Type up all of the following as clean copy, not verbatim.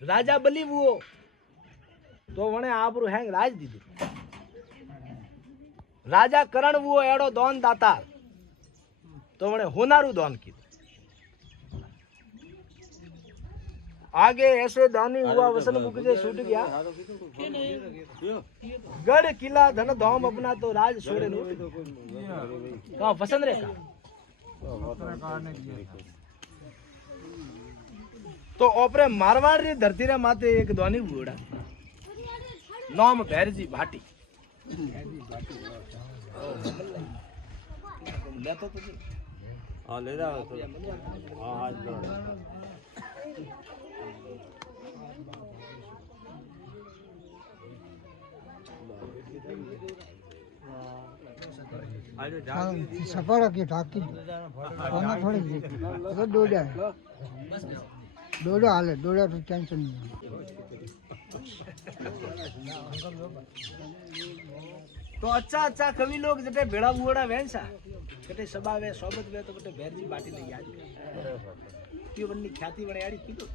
राजा बली वो तो वने आपरू हैंग राज दीदू राजा करण वो एड़ो दोन दाता तो वने होनारू दोन की आगे ऐसे दानी हुआ वसन मुख से छूट गया गढ़ किला धन धाम अपना तो राज छोड़े नो कहा वसन रे का तो ओपरे मारवाड़ री धरती रे माथे एक दोनी बुड़ा नाम भैरजी भाटी ले तो तुझे हां ले जा हां आज सफर की ढाकी होना थोड़ी तो डोड़ा डोड़ा हाले डोड़ा तो टेंशन नहीं तो अच्छा कवि लोग जटे भेड़ा बुड़ा वेंसा कटे सबावे सोबत वे तो कटे भैरजी बाटी ने याद की बन्नी ख्याति बने यारी कीधो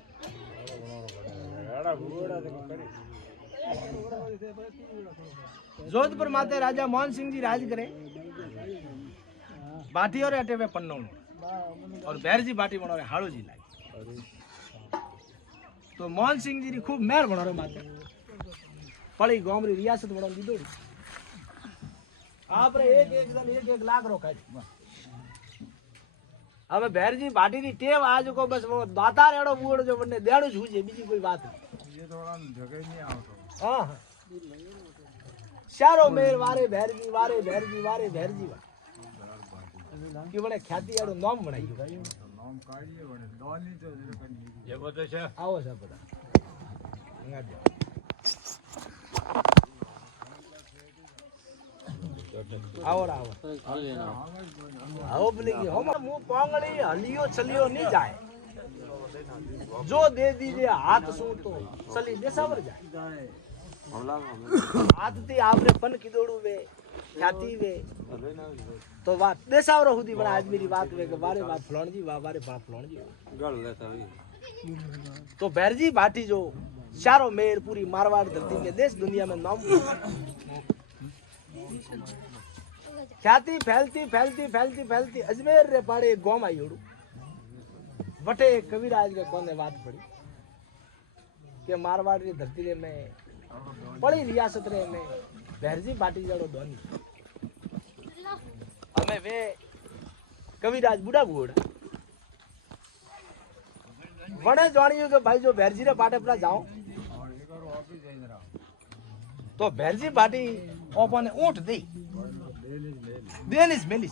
जोधपुर माते राजा मोहन सिंह जी राज करे बाटी और अटे वे पन्नो और भैरजी बाटी बनो रे हाड़ो जी लाई तो मोहन सिंह जी री खूब मेहर बनो रे माते पड़ी गांव री रियासत बनो दीदो आप रे एक लाख रोका हमें भैरजी बाटी री टेव आज को बस वो दाता रेड़ो बूड़ जो बने देड़ो छूजे बीजी कोई बात नहीं ये थोड़ा जगह नहीं आवतो हां चारो मेर वारे भैरजी वारे भैरजी की बने ख्याति आड़ो नाम बनाई नाम काढिए बने दोनी तो ये बता छे आओ सब बता आओ बोले कि हम मुंह पांगड़ी हलियो चलियो नहीं जाए जो दे दीजिए हाथ सू तो चली देसावर जाए हाथ थी आपरे पन की दौड़ू वे ख्याति वे तो बात देसावर हुदी बड़ा आज मेरी बात वे के बारे बात फलाण जी बारे बात फलाण जी गल लेता तो भैरजी भाटी जो चारों मेर पूरी मारवाड़ धरती में देश दुनिया में नाम ख्याति फैलती अजमेर रे पाड़े एक गांव आई होड़ू बटे कविराज के कोने बात पड़ी के मारवाड़ री धरती रे में पड़ी रियासत रे में भैरजी बाटी जड़ो दोनी हमें वे कविराज बुढ़ा बूढ़ा वने जानियो के भाई जो भैरजी रे पाटे पर जाओ तो भैरजी बाटी ओपने ऊंट दी देनिस मेलिस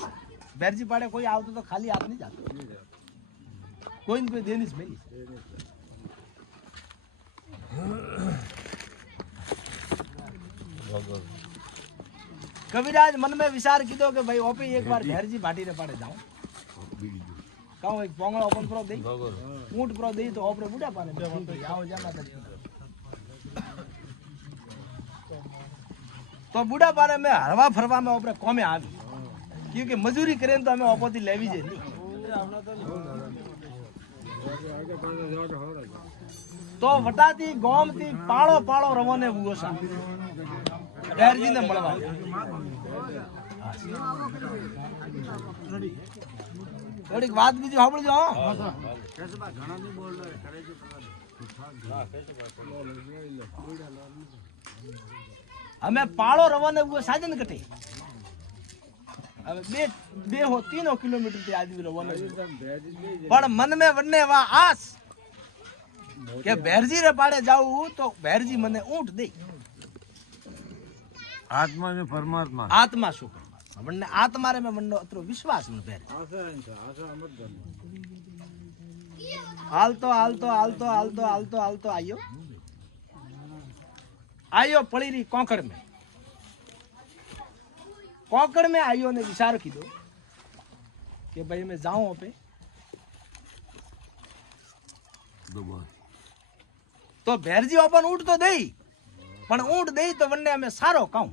भैरजी पाड़े कोई आवतो तो खाली हाथ नहीं जाता कोई न कोई देनिस मेलिस कविराज मन में विचार कीधो के भाई ओपे एक बार भैरजी भाटी रे पाड़े जाऊं कहूं एक पोंगळो ओपन प्रो दे ऊंट प्रो दे तो ओपरे बुढ़ा पाने आओ जा माता तो बुढ़ा पारे में हरवा फरवा में ओपरे कोमे आवी क्योंकि मजूरी करें तो हमें ओपोती लेवी जे नहीं तो वटाती गोम थी पाड़ो पाड़ो रवने हुओ सा भैरजी ने मळवा थोड़ी बात भी जो जो कैसे बात घणा नहीं बोल रहे करे जो हमें पाड़ो रवाने हुए साजन कटे हमें बे हो 3 किलोमीटर ते आदमी रवाने पर मन में वन्ने वा आस के भैरजी रे पाड़े जाऊ तो भैरजी मने ऊंट दे आत्मा में परमात्मा आत्मा सु वन्ने आत्मा रे में वन्नो अतरो विश्वास न भैरजी आशा मत हालतो आयो पड़ी रही कोंकड़ में आयो ने विचार कीधो कि भाई मैं जाऊं पे तो भैरजी अपन ऊंट तो दे पण ऊंट दे तो वन्ने हमें सारो कहूं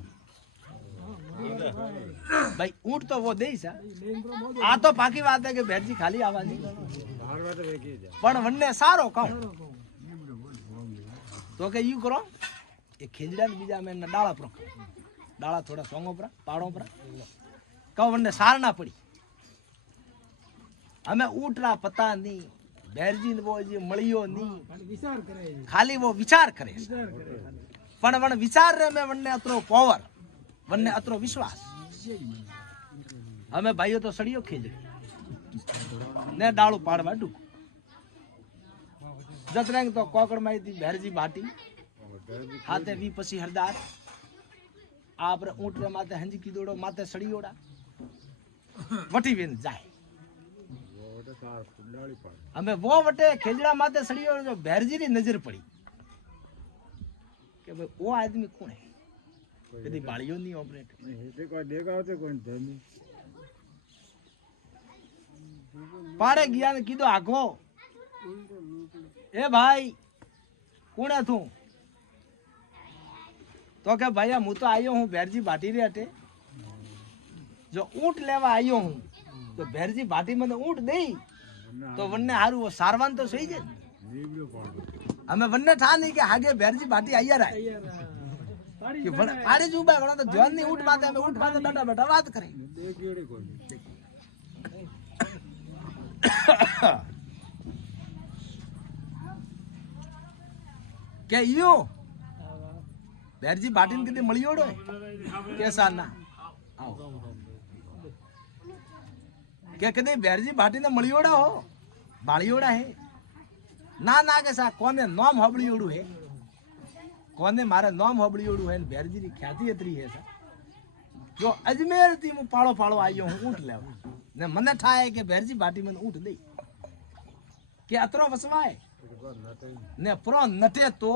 भाई ऊंट तो वो दे सा आ तो पाकी बात है कि भैरजी खाली आवाज પણ વનને સારો કહું તો કે યુ કરો એ ખેજડા ને બીજા મેં ડાળા પર ડાળા થોડા સોંગો પર પાડો પર કહું વનને સાર ના પડી અમે ऊँटना पता नहीं बैरजी वो जी मलियो नहीं खाली वो विचार करे पण वन विचार रे में वन्ने अतरो पावर वन्ने अतरो विश्वास हमें भाइयों तो सड़ियो खेजड़ी ने डालू पाड़वा डूक जतरेंग तो कोकड़ माई थी बैरजी भाटी हाथे वी पसी हरदार आप रे ऊँट रे माथे हंजी की दोड़ो माथे सड़ियोड़ा वटी वेन जाए हमें वो वटे खेजड़ा माते सड़ियो जो बैरजी री नजर पड़ी कि भाई वो आदमी कौन है कदी बालियो नहीं ऑपरेट हेते कोई देखा होते कोई धनी पाड़े गया ने कीधो आखो ए भाई कौन है तू तो क्या भैया मु तो आयो हूँ बैरजी भाटी रे हटे जो ऊँट लेवा आयो हूँ तो बैरजी भाटी में ऊँट दे तो वन्ने हारू वो सारवान तो सही है हमें वन्ने ठा नहीं कि आगे बैरजी भाटी आया रहा कि आड़े जुबा बड़ा तो ध्यान नहीं ऊँट बात है हमें ऊँट बात बैठा बैठा बात करें क्या यो बैरजी भाटी ने कितने मलियोड़ो है कैसा ना आओ क्या कदे बैरजी भाटी ने मलियोड़ा हो बालियोड़ा है ना ना के सा कोने नाम होबड़ियोड़ू है कोने मारे नाम होबड़ियोड़ू है बैरजी री ख्याति एतरी है सा जो अजमेर थी मु पाड़ो पाड़ो आयो हूं ऊँट लेवा ने मने ठाए के बैरजी भाटी में ऊँट दे के अतरो वसवाए ने प्रो नटे तो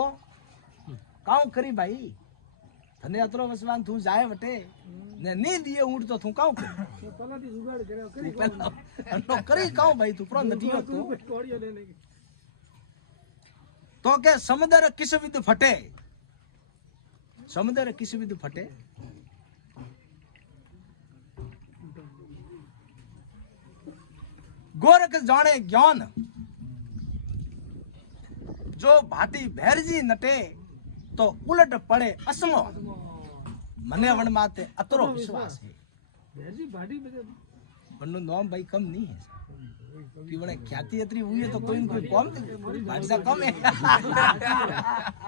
काऊ करी भाई तने अतरो वसवान तू जाए वटे ने नहीं दिए ऊँट तो तू काऊ करे પલાથી જુગાડ કર્યો કરી नो करी काऊ भाई तू प्रो नटियो तो के समुद्र किस विद फटे समुद्र किस विद फटे गोरख जाने ज्ञान जो भाटी भैरजी नटे तो उलट पड़े असमो मने वन माते अतरो विश्वास है બેરજી ભાટી બધે वनु नाम भाई कम नहीं है कि वने ख्याति इतनी हुई है तो कोई न कोई कम भाटी सा कम है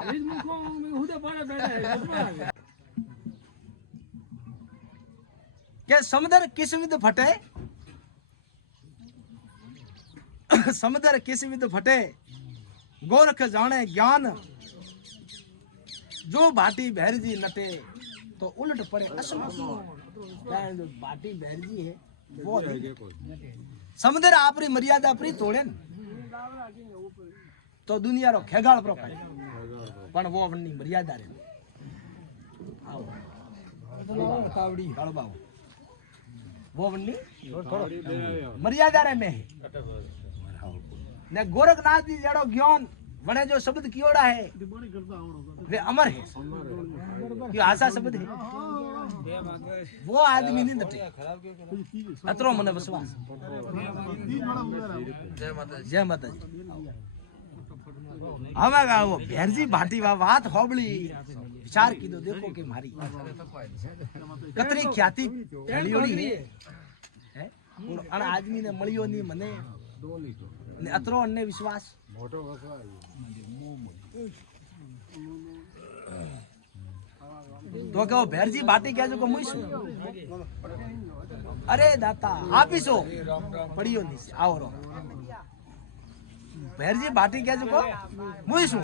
રીજ મુખો મે હુદે પાડે બેઠા હે के समुद्र किस विद फटे समुद्र किस विद फटे गोरख जाने ज्ञान जो भाटी भैरजी नटे तो उलट पड़े असमो जो भाटी भैरजी है वो समुद्र आपरी मर्यादा अपनी तोड़े न तो दुनिया रो खेगाड़ प्रो करे पण वो अपनी मर्यादा रे आओ कावड़ी काळबाव वो अपनी मर्यादा रे में है ने गोरखनाथ जी जड़ो ज्ञान वने जो शब्द कियोड़ा है वे अमर है कि आशा शब्द है वो आदमी नहीं डटे अतरो मने विश्वास जय माता जी हमें वो भैरजी भाटी वा बात होबली विचार की दो देखो कि मारी कतरी ख्याति फैलियोड़ी है अन आदमी ने मलियो नहीं मने ने अतरो अन्ने विश्वास मोटो वसवा तो कहो भैरजी भाटी क्या जो को मुईसु अरे दाता आप ही सो पड़ियो नहीं आओ रो भैरजी भाटी क्या जो को मुईसु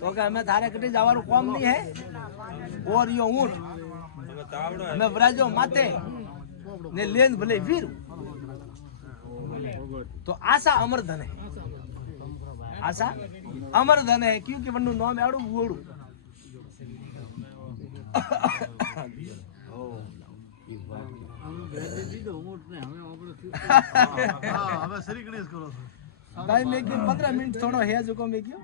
तो क्या मैं थारे कटे जावारो काम नहीं है और यो ऊँट मैं ब्राजो माते ने लेन भले वीर तो आशा अमर धन है आशा अमर धन है क्योंकि वनु नाम आड़ू वोड़ू भाई मैं 15 मिनट थोड़ो है जो को मैं क्यों